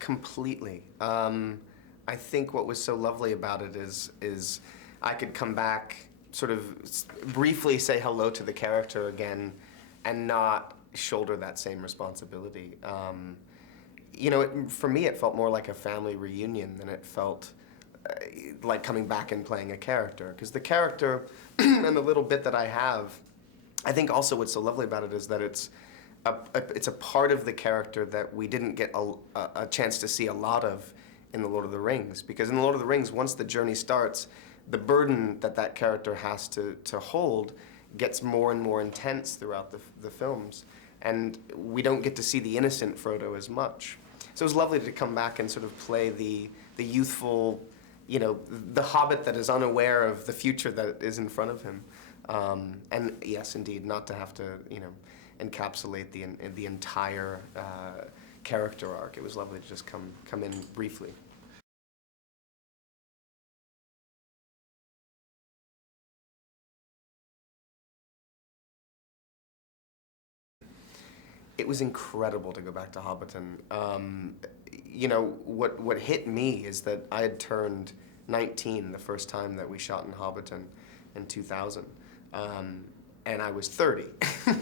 Completely. I think what was so lovely about it is I could come back, sort of briefly say hello to the character again, and not shoulder that same responsibility. For me, it felt more like a family reunion than it felt like coming back and playing a character. Because the character and the little bit that I have, I think also what's so lovely about it is that it's a part of the character that we didn't get a chance to see a lot of in The Lord of the Rings. Because in The Lord of the Rings, once the journey starts, the burden that character has to hold gets more and more intense throughout the films. And we don't get to see the innocent Frodo as much. So it was lovely to come back and sort of play the youthful, the Hobbit that is unaware of the future that is in front of him. And yes, indeed, not to have to, encapsulate the entire character arc. It was lovely to just come in briefly. It was incredible to go back to Hobbiton. What hit me is that I had turned 19 the first time that we shot in Hobbiton in 2000. And I was 30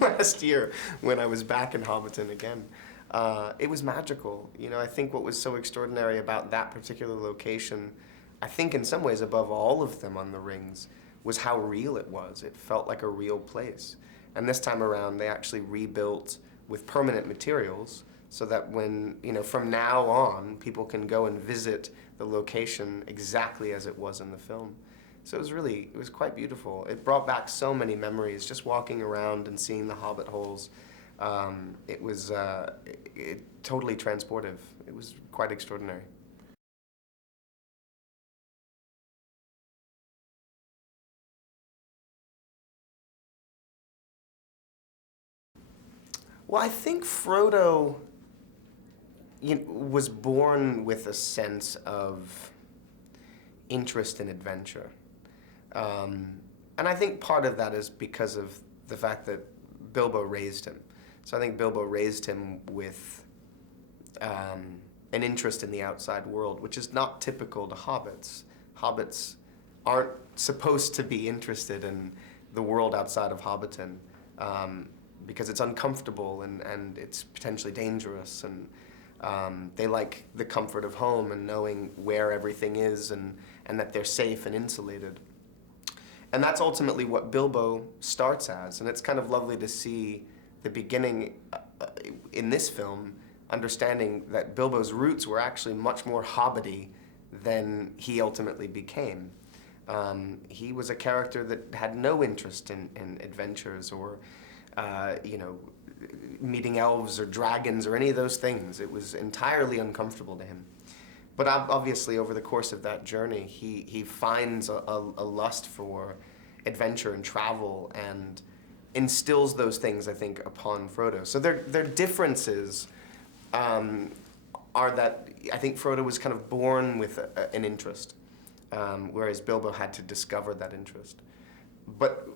last year when I was back in Hobbiton again. It was magical. I think what was so extraordinary about that particular location, I think in some ways above all of them on the rings, was how real it was. It felt like a real place. And this time around, they actually rebuilt with permanent materials so that when, from now on, people can go and visit the location exactly as it was in the film. So it was quite beautiful. It brought back so many memories, just walking around and seeing the Hobbit holes. It was totally transportive. It was quite extraordinary. Well, I think Frodo was born with a sense of interest in adventure. And I think part of that is because of the fact that Bilbo raised him. So I think Bilbo raised him with an interest in the outside world, which is not typical to hobbits. Hobbits aren't supposed to be interested in the world outside of Hobbiton because it's uncomfortable and it's potentially dangerous. And they like the comfort of home and knowing where everything is and that they're safe and insulated. And that's ultimately what Bilbo starts as. And it's kind of lovely to see the beginning in this film, understanding that Bilbo's roots were actually much more Hobbity than he ultimately became. He was a character that had no interest in adventures or, meeting elves or dragons or any of those things. It was entirely uncomfortable to him. But obviously, over the course of that journey, he finds a lust for adventure and travel and instills those things, I think, upon Frodo. So their differences are that I think Frodo was kind of born with an interest, whereas Bilbo had to discover that interest. But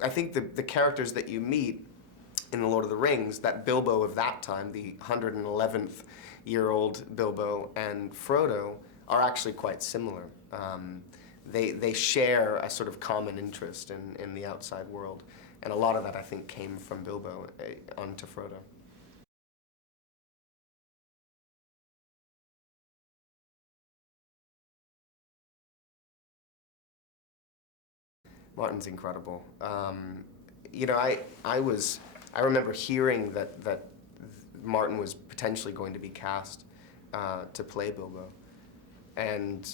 I think the characters that you meet in The Lord of the Rings, that Bilbo of that time, the 111th-year-old Bilbo and Frodo, are actually quite similar. They share a sort of common interest in the outside world, and a lot of that, I think, came from Bilbo onto Frodo. Martin's incredible. I remember hearing that Martin was potentially going to be cast to play Bilbo, and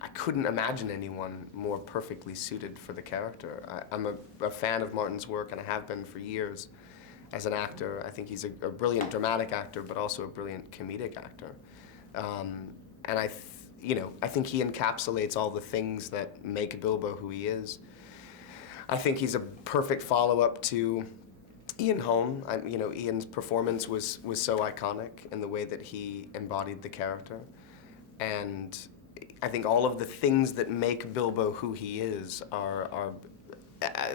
I couldn't imagine anyone more perfectly suited for the character. I'm a fan of Martin's work, and I have been for years as an actor. I think he's a brilliant dramatic actor, but also a brilliant comedic actor. And I think he encapsulates all the things that make Bilbo who he is. I think he's a perfect follow-up to Ian Holm. Ian's performance was so iconic in the way that he embodied the character. And I think all of the things that make Bilbo who he is are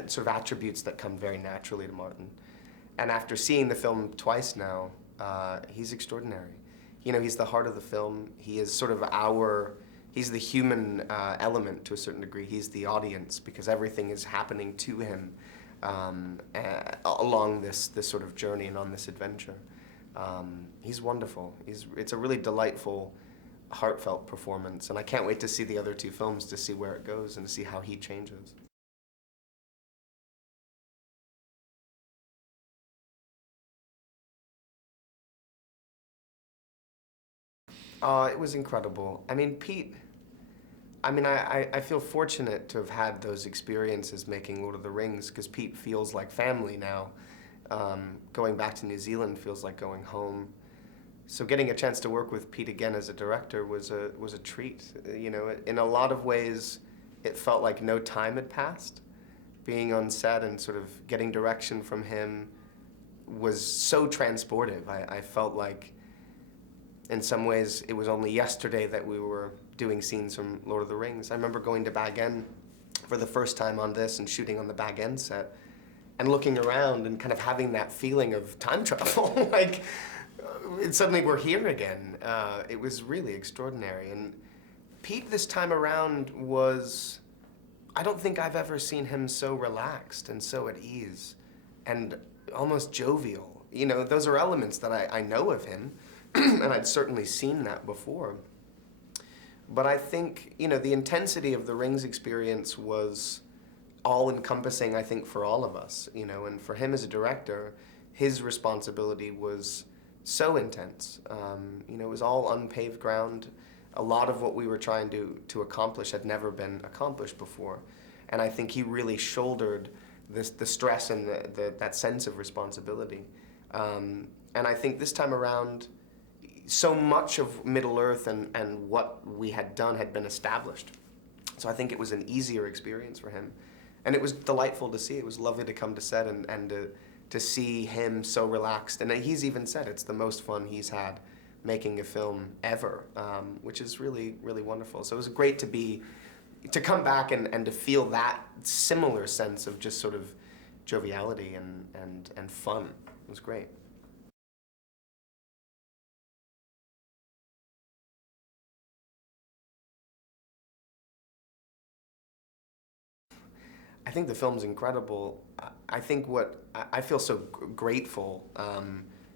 sort of attributes that come very naturally to Martin. And after seeing the film twice now, he's extraordinary. You know, he's the heart of the film. He is sort of he's the human element to a certain degree. He's the audience because everything is happening to him along this sort of journey and on this adventure. He's wonderful. It's a really delightful, heartfelt performance, and I can't wait to see the other two films to see where it goes and to see how he changes. It was incredible. I mean, Pete, I feel fortunate to have had those experiences making Lord of the Rings because Pete feels like family now. Going back to New Zealand feels like going home. So getting a chance to work with Pete again as a director was a treat. You know, in a lot of ways, it felt like no time had passed. Being on set and sort of getting direction from him was so transportive. I felt like in some ways, it was only yesterday that we were doing scenes from Lord of the Rings. I remember going to Bag End for the first time on this and shooting on the Bag End set and looking around and kind of having that feeling of time travel. Like, suddenly we're here again. It was really extraordinary. And Pete this time around was, I don't think I've ever seen him so relaxed and so at ease and almost jovial. You know, those are elements that I know of him. And I'd certainly seen that before. But I think, you know, the intensity of the Rings experience was all-encompassing, I think, for all of us, you know, and for him as a director, his responsibility was so intense. You know, it was all unpaved ground. A lot of what we were trying to accomplish had never been accomplished before. And I think he really shouldered the stress and that sense of responsibility. And I think this time around, so much of Middle-earth and what we had done had been established. So I think it was an easier experience for him. And it was delightful to see. It was lovely to come to set and to see him so relaxed. And he's even said it's the most fun he's had making a film ever, which is really, really wonderful. So it was great to come back and to feel that similar sense of just sort of joviality and fun. It was great. I think the film's incredible. I think I feel so grateful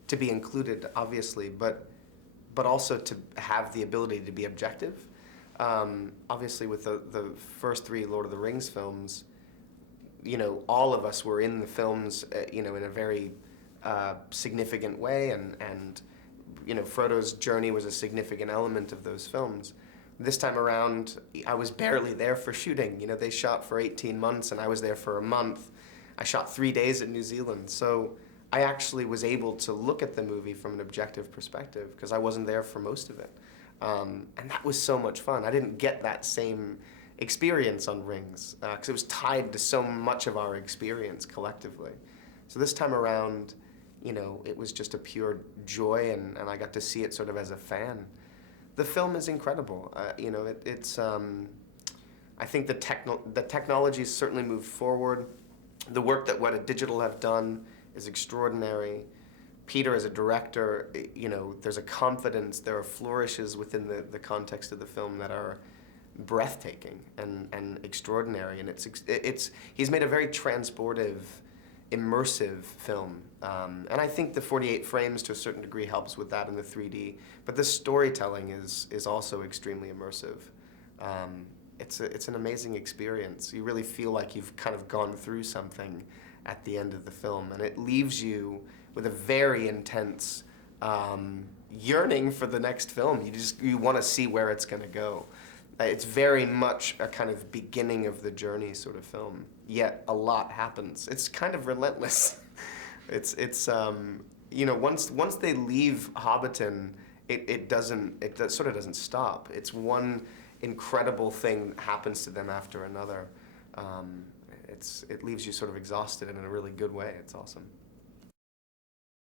to be included, obviously, but also to have the ability to be objective. Obviously, with the first three Lord of the Rings films, you know, all of us were in the films, you know, in a very significant way, and you know, Frodo's journey was a significant element of those films. This time around, I was barely there for shooting. You know, they shot for 18 months and I was there for a month. I shot 3 days in New Zealand. So I actually was able to look at the movie from an objective perspective because I wasn't there for most of it. And that was so much fun. I didn't get that same experience on Rings because it was tied to so much of our experience collectively. So this time around, you know, it was just a pure joy and I got to see it sort of as a fan. The film is incredible. You know, it's. I think the technology's certainly moved forward. The work that Weta Digital have done is extraordinary. Peter, as a director, you know, there's a confidence. There are flourishes within the context of the film that are breathtaking and extraordinary. And he's made a very transportive, immersive film. And I think the 48 frames to a certain degree helps with that in the 3D. But the storytelling is also extremely immersive. It's an amazing experience. You really feel like you've kind of gone through something at the end of the film. And it leaves you with a very intense yearning for the next film. You want to see where it's going to go. It's very much a kind of beginning of the journey sort of film, yet a lot happens. It's kind of relentless. It's you know, once they leave Hobbiton, it sort of doesn't stop. It's one incredible thing that happens to them after another. It leaves you sort of exhausted in a really good way. It's awesome.